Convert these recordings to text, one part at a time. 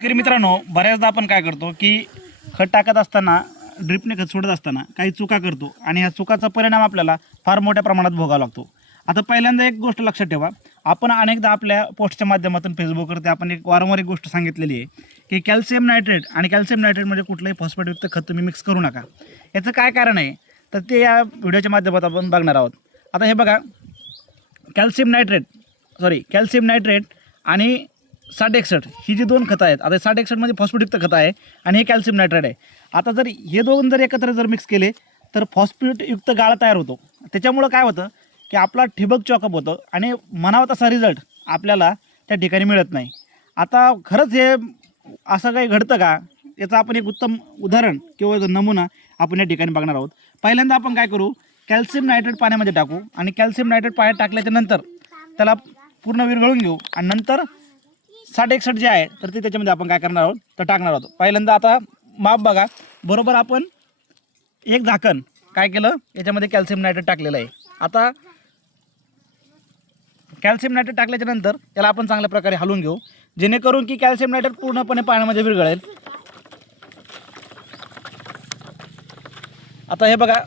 शेतकरी मित्रांनो, बऱ्याचदा आपण काय करतो की खत टाकत असताना ड्रिपने खत सोडत असताना काही चुका करतो आणि ह्या चुकाचा परिणाम आपल्याला फार मोठ्या प्रमाणात भोगावा लागतो. आता पहिल्यांदा एक गोष्ट लक्षात ठेवा, आपण अनेकदा आपल्या पोस्टच्या माध्यमातून फेसबुकवरती आपण वारंवार एक गोष्ट सांगितलेली आहे की कॅल्शियम नायट्रेट आणि कॅल्शियम नायट्रेटमध्ये कुठलंही फॉस्फेटयुक्त खत तुम्ही मिक्स करू नका. याचं काय कारण आहे तर ते या व्हिडिओच्या माध्यमात आपण बघणार आहोत. आता हे बघा, कॅल्शियम नायट्रेट आणि 60-61 ही जी दोन खतं आहेत. आता 60-61 मध्ये फॉस्फेटयुक्त खतं आहे आणि हे कॅल्शियम नायट्रेट आहे. आता जर हे दोन जर एकत्र जर मिक्स केले तर फॉस्फेटयुक्त गाळा तयार होतो. त्याच्यामुळं काय होतं की आपला ठिबक चॉकअप होतं आणि म्हणावा तसा रिझल्ट आपल्याला त्या ठिकाणी मिळत नाही. आता खरंच हे असं काही घडतं का, याचं आपण एक उत्तम उदाहरण किंवा एक नमुना आपण या ठिकाणी बघणार आहोत. पहिल्यांदा आपण काय करू, कॅल्शियम नायट्रेट पाण्यामध्ये टाकू आणि कॅल्शियम नायट्रेट पाण्यात टाकल्याच्या नंतर त्याला पूर्ण विरघळून घेऊ आणि नंतर 60-61 जे आहे तर ते त्याच्यामध्ये आपण काय करणार आहोत तर टाकणार आहोत. पहिल्यांदा आता माप बघा, बरोबर आपण एक झाकण काय केलं, याच्यामध्ये कॅल्शियम नायट्रेट टाकलेलं आहे. आता कॅल्शियम नायट्रेट टाकल्याच्या नंतर त्याला आपण चांगल्या प्रकारे हलवून घेऊ, जेणेकरून की कॅल्शियम नायट्रेट पूर्णपणे पाण्यामध्ये विरघळेल. आता हे बघा,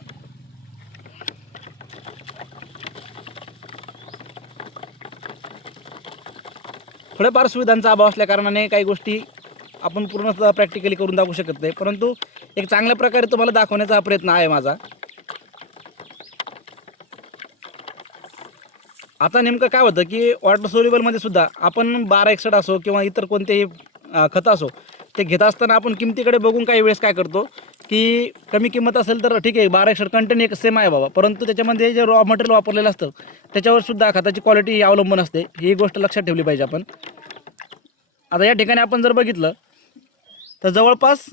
थोड्याफार सुविधांचा अभाव असल्या कारणाने काही गोष्टी आपण पूर्णतः प्रॅक्टिकली करून दाखवू शकत नाही, परंतु एक चांगल्या प्रकारे तुम्हाला दाखवण्याचा हा प्रयत्न आहे माझा. आता नेमकं काय होतं की वॉटर सोल्युबलमध्ये सुद्धा आपण 12-61 असो किंवा इतर कोणतेही खतं असो ते घेत असताना आपण किमतीकडे बघून काही वेळेस काय करतो की कमी किंमत असेल तर ठीक आहे, 12-61 कंटेंट एक सेम आहे बाबा, परंतु त्याच्यामध्ये जे रॉ मटेरियल वापरलेलं असतं त्याच्यावर सुद्धा खताची क्वालिटी ही अवलंबून असते. ही गोष्ट लक्षात ठेवली पाहिजे आपण. आता या ठिकाणी आपण जर बघितलं तर जवळपास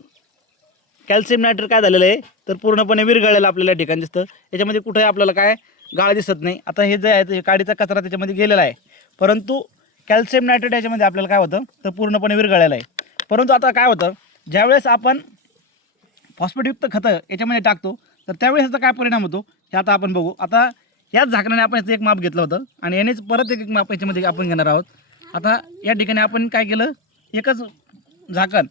कॅल्शियम नायट्रेट काय झालेलं आहे तर पूर्णपणे विरघळलेलं आपल्याला या ठिकाणी दिसतं. याच्यामध्ये कुठेही आपल्याला काय गाळ दिसत नाही. आता हे जे आहे ते काडीचा कचरा त्याच्यामध्ये गेलेला आहे, परंतु कॅल्शियम नायट्रेट याच्यामध्ये आपल्याला काय होतं तर पूर्णपणे विरघळलेलं आहे. परंतु आता काय होतं, ज्यावेळेस आपण फॉस्फेटयुक्त खतं याच्यामध्ये टाकतो तर त्यावेळेस याचा काय परिणाम होतो हे आता आपण बघू. आता याच झाकणाने आपण याचं एक माप घेतलं होतं आणि यानेच परत एक माप याच्यामध्ये आपण घेणार आहोत. आता या ठिकाणी आपण काय केलं, एकच झाकण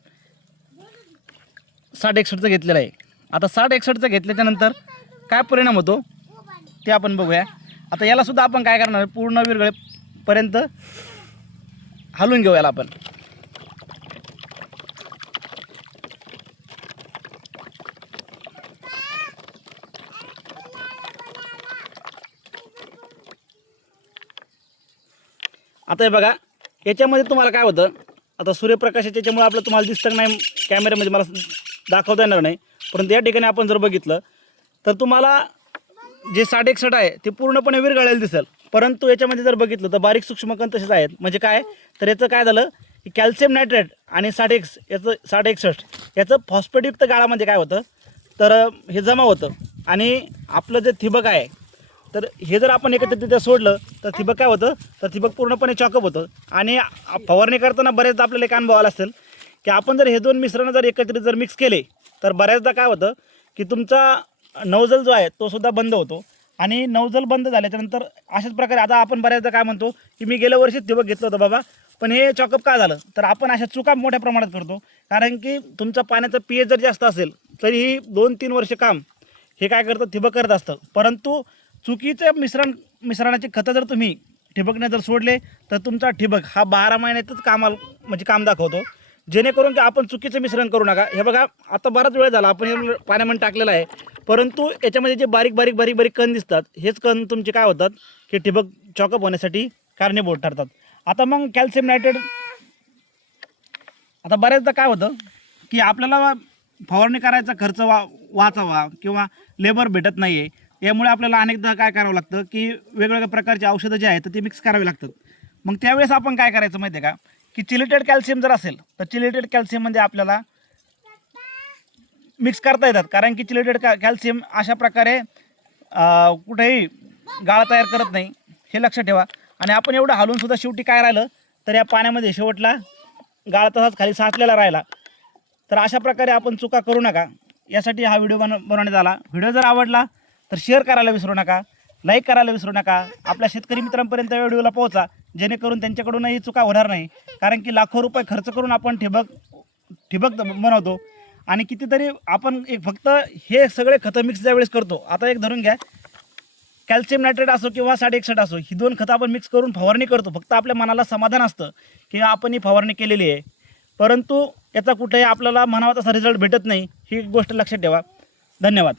60-61चं घेतलेलं आहे. आता 60-61चं घेतल्याच्या नंतर काय परिणाम होतो ते आपण बघूया. आता यालासुद्धा आपण काय करणार, पूर्ण विरघळेपर्यंत हलवून घेऊ याला आपण. आता हे बघा, याच्यामध्ये तुम्हाला काय होतं, आता सूर्यप्रकाशाच्या याच्यामुळे आपलं तुम्हाला दिसतं नाही कॅमेऱ्यामध्ये, मला दाखवता येणार नाही, परंतु या ठिकाणी आपण जर बघितलं तर तुम्हाला जे 60-61 आहे ते पूर्णपणे विरघळलेलं दिसेल. परंतु याच्यामध्ये जर बघितलं तर बारीक सूक्ष्मकण तसेच आहेत. म्हणजे काय तर याचं काय झालं की कॅल्शियम नायट्रेट आणि 60-61 याचं फॉस्फेटयुक्त गाळामध्ये काय होतं तर हे जमा होतं आणि आपलं जे ठिबक आहे तर हे जर आपण एकत्रितरित्या सोडलं तर ठिबक काय होतं तर ठिबक पूर्णपणे चॉकअप होतं. आणि फवारणी करताना बरेचदा आपल्याला एक अनुभव आला असेल की आपण जर हे दोन मिश्रण जर एकत्रित जर मिक्स केले तर बऱ्याचदा काय होतं की तुमचा नवजल जो आहे तो सुद्धा बंद होतो. आणि नवजल बंद झाल्याच्यानंतर अशाच प्रकारे आता आपण बऱ्याचदा काय म्हणतो की मी गेल्या वर्षी ठिबक घेतलं होतं बाबा, पण हे चॉकअप का झालं, तर आपण अशा चुका मोठ्या प्रमाणात करतो. कारण की तुमचा पाण्याचा pH जर जास्त असेल तरीही 2-3 वर्ष काम हे काय करतं ठिबक करत असतं. परंतु चुकीचं मिश्रणाचे खतं जर तुम्ही ठिबकने जर सोडले तर तुमचा ठिबक हा 12 महिन्यातच काम दाखवतो. जेणेकरून की आपण चुकीचं मिश्रण करू नका. हे बघा, आता बराच वेळ झाला आपण हे पाण्यामध्ये टाकलेलं आहे, परंतु याच्यामध्ये जे बारीक कण दिसतात हेच कण तुमचे काय होतात की ठिबक चॉकअप होण्यासाठी कारणीभूत ठरतात. आता मग कॅल्शियम नायट्रेट, आता बऱ्याचदा काय होतं की आपल्याला फवारणी करायचा खर्च वाचावा किंवा लेबर भेटत नाही आहे, यामुळे आपल्याला अनेकदा काय करावं लागतं की वेगवेगळ्या प्रकारचे औषधं जे आहेत ते मिक्स करावे लागतात. मग त्यावेळेस आपण काय करायचं माहिती आहे का की चिलेटेड कॅल्शियम जर असेल तर चिलेटेड कॅल्शियममध्ये आपल्याला मिक्स करता येतात. कारण की चिलेटेड कॅल्शियम अशा प्रकारे कुठेही गाळ तयार करत नाही, हे लक्षात ठेवा. आणि आपण एवढं हलवून सुद्धा शेवटी काय राहिलं तर या पाण्यामध्ये शेवटला गाळ तसाच खाली साचलेला राहिला. तर अशा प्रकारे आपण चुका करू नका, यासाठी हा व्हिडिओ बनवण्यात आला. व्हिडिओ जर आवडला तर शेअर करायला विसरू नका, लाईक करायला विसरू नका. आपल्या शेतकरी मित्रांपर्यंत व्हिडिओला पोहोचा, जेणेकरून त्यांच्याकडूनही चुका होणार नाही. कारण की लाखो रुपये खर्च करून आपण ठिबक बनवतो आणि कितीतरी आपण एक फक्त हे सगळे खतं मिक्स ज्यावेळेस करतो, आता एक धरून घ्या, कॅल्शियम नायट्रेट असो किंवा 60-61 असो, ही 2 खतं आपण मिक्स करून फवारणी करतो. फक्त आपल्या मनाला समाधान असतं की आपण ही फवारणी केलेली आहे, परंतु याचा कुठेही आपल्याला म्हणावा तसा रिझल्ट भेटत नाही. ही गोष्ट लक्षात ठेवा. धन्यवाद.